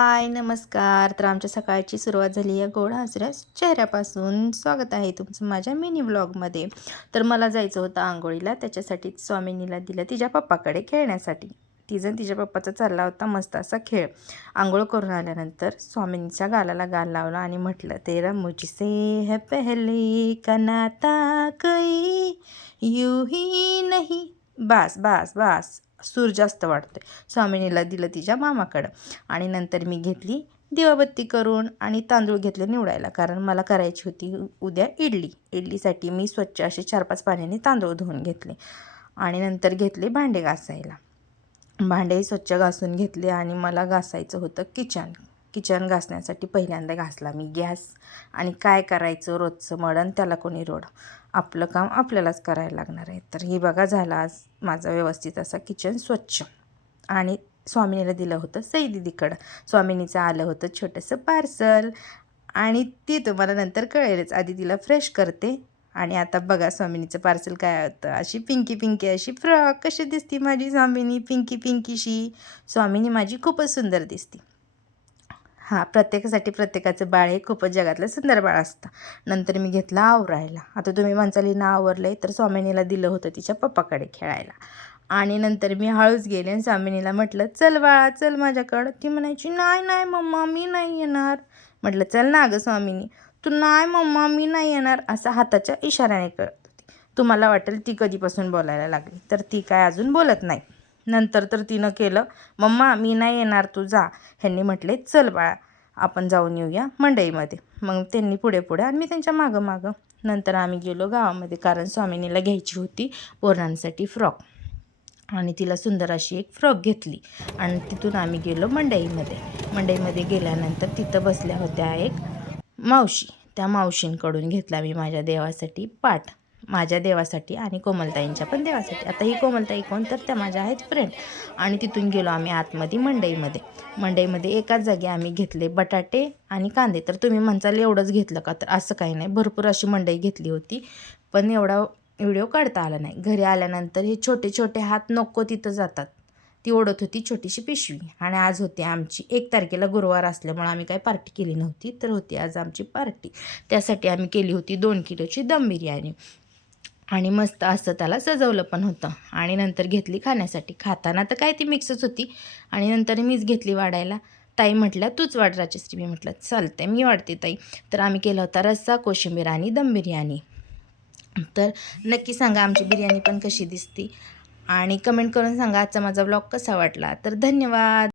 हाय नमस्कार. तर आमच्या सकाळची सुरुवात झाली आहे गोड हसऱ्या चेहऱ्यापासून. स्वागत आहे तुमचं माझ्या मिनी व्लॉगमध्ये. तर मला जायचं होतं आंघोळीला, त्याच्यासाठी स्वामिनीला दिलं तिच्या पप्पाकडे खेळण्यासाठी. तिचा तिच्या पप्पाचा चालला होता मस्त असा खेळ. आंघोळ करून आल्यानंतर स्वामिनीच्या गालाला गाल लावला आणि म्हटलं, तेरा मुझसे है पहले का नाता कोई यूं ही नहीं. बास बास बास, सूर जास्त वाटतोय. स्वामिनीला दिलं तिच्या मामाकडं आणि नंतर मी घेतली दिवाबत्ती करून आणि तांदूळ घेतले निवडायला, कारण मला करायची होती उद्या इडलीसाठी मी स्वच्छ असे 4-5 पाण्याने तांदूळ धुवून घेतले आणि नंतर घेतले भांडे घासायला. भांडे स्वच्छ घासून घेतले आणि मला घासायचं होतं किचन घासण्यासाठी पहिल्यांदा घासला मी गॅस. आणि काय करायचं, रोजचं मडण त्याला कोणी रोड, आपलं काम आपल्यालाच करायला लागणार आहे. तर हे बघा, झाला आज माझा व्यवस्थित असा किचन स्वच्छ. आणि स्वामिनीला दिलं होतं सईदीदीकडं. स्वामिनीचं आलं होतं छोटंसं पार्सल आणि ती तुम्हाला नंतर कळेलच. आधी तिला फ्रेश करते आणि आता बघा स्वामिनीचं पार्सल काय होतं. अशी पिंकी अशी फ्रॉक. कशी दिसती माझी स्वामिनी, पिंकीशी. स्वामिनी माझी खूपच सुंदर दिसते. हां, प्रत्येकाचं बाळ हे खूपच जगातलं सुंदर बाळ असतं. नंतर मी घेतला आवरायला. आता तुम्ही म्हणसाल ना आवरलं आहे, तर स्वामिनीला दिलं होतं तिच्या पप्पाकडे खेळायला. आणि नंतर मी हळूच गेले आणि स्वामिनीला म्हटलं, चल बाळा चल माझ्याकडं. ती म्हणायची, नाही मम्मा मी नाही येणार. म्हटलं, चल ना गं स्वामिनी. तू नाही मम्मा मी नाही येणार असं हाताच्या इशाऱ्याने कळत होती. तुम्हाला वाटेल ती कधीपासून बोलायला लागली, तर ती काय अजून बोलत नाही. नंतर तर तिनं केलं, मम्मा मी नाही येणार तू जा. ह्यांनी म्हटले, चल बाळा आपण जाऊन येऊया मंडईमध्ये. मग त्यांनी पुढे आणि मी त्यांच्या मागं. नंतर आम्ही गेलो गावामध्ये, कारण स्वामिनीला घ्यायची होती पोरांसाठी फ्रॉक आणि तिला सुंदर अशी एक फ्रॉक घेतली. आणि तिथून आम्ही गेलो मंडईमध्ये गेल्यानंतर तिथं बसल्या होत्या एक मावशी. त्या मावशींकडून घेतला मी माझ्या देवासाठी पाट, माझ्या देवासाठी आणि कोमलताईंच्या पण देवासाठी. आता ही कोमलताई कोण, तर त्या माझ्या आहेत फ्रेंड. आणि तिथून गेलो आम्ही आतमध्ये मंडईमध्ये एकाच जागी आम्ही घेतले बटाटे आणि कांदे. तर तुम्ही म्हणसाल एवढंच घेतलं का, तर असं काही नाही, भरपूर अशी मंडई घेतली होती, पण एवढा व्हिडिओ काढता आला नाही. घरी आल्यानंतर हे छोटे हात नको तिथं जातात. ती ओढत होती छोटीशी पिशवी. आणि आज होती आमची 1 तारखेला गुरुवार असल्यामुळे आम्ही काही पार्टी केली नव्हती, तर होती आज आमची पार्टी. त्यासाठी आम्ही केली होती 2 किलोची दम बिर्याणी आणि मस्त असं त्याला सजवलं पण होतं. आणि नंतर घेतली खाण्यासाठी. खाताना तर काय ती मिक्सच होती आणि नंतर मीच घेतली वाढायला. ताई म्हटल्या, तूच वाढ राजश्री. मी म्हटलं चालते मी वाढते ताई. तर आम्ही केला होता रस्सा, कोशिंबीर आणि दम बिर्याणी. तर नक्की सांगा आमची बिर्याणी पण कशी दिसती आणि कमेंट करून सांगा आजचा माझा व्लॉग कसा वाटला. तर धन्यवाद.